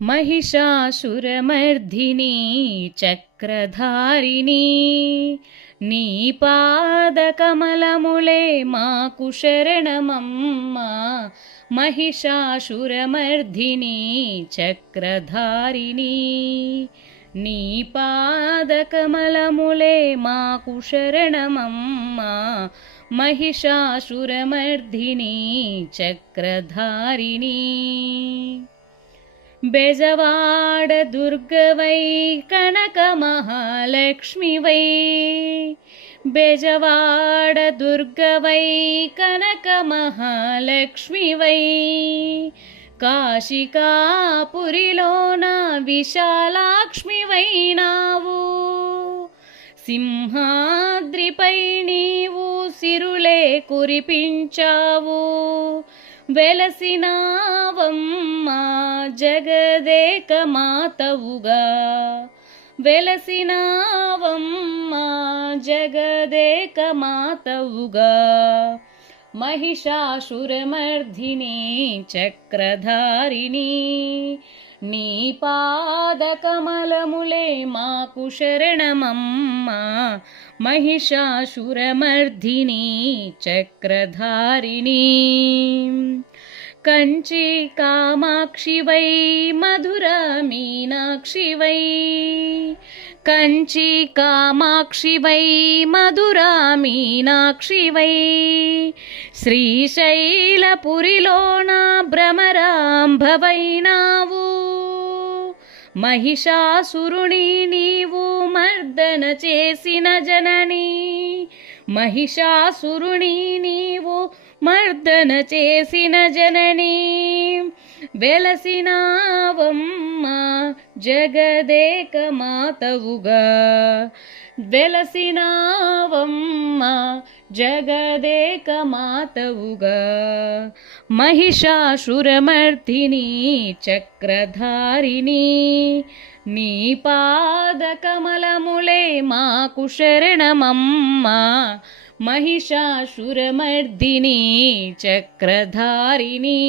महिषासुरमर्दिनी चक्रधारिणी నీ పాదకమలములే మాకు శరణమమ్మా महिषासुरमर्दिनी चक्रधारिणी నీ పాదకమలములే మాకు శరణమమ్మా महिषासुरमर्दिनी चक्रधारिणी बेजवाड दुर्गवै कनक महालक्ष्मीवै बेजवाड दुर्गवै कनक महालक्ष्मीवै काशिकापुरिलोन विशालाक्ष्मीवै नावु సింహాద్రిపై నీవు సిరులే కురిపించావు వెలసినావమ్మా జగదేక మాతవుగా వెలసినావమ్మా జగదేక మాతవుగా महिषासुरमर्दिनी चक्रधारिणी నీ పాదకమలములే మాకు శరణమమ్మా महिषासुरमर्दिनी चक्रधारिणी కంచి కామాక్షివై మధుర మీనాక్షివై కంచి కామాక్షివై మధుర మీనాక్షివై శ్రీశైలపురిలోన భ్రమరాంభవైనావు महिषासुरुని నీవు మర్దన చేసిన జనని महिषासुरुని నీవు మర్దన చేసిన జనని వెలసినావమ్మా జగదేక మాతవుగా వెలసినావమ్మా జగదేక మాతవుగా महिषासुरमर्दिनी चक्रधारिणी నీ పాదకమలములే మాకు శరణమమ్మా महिषासुरमर्दिनी चक्रधारिणी।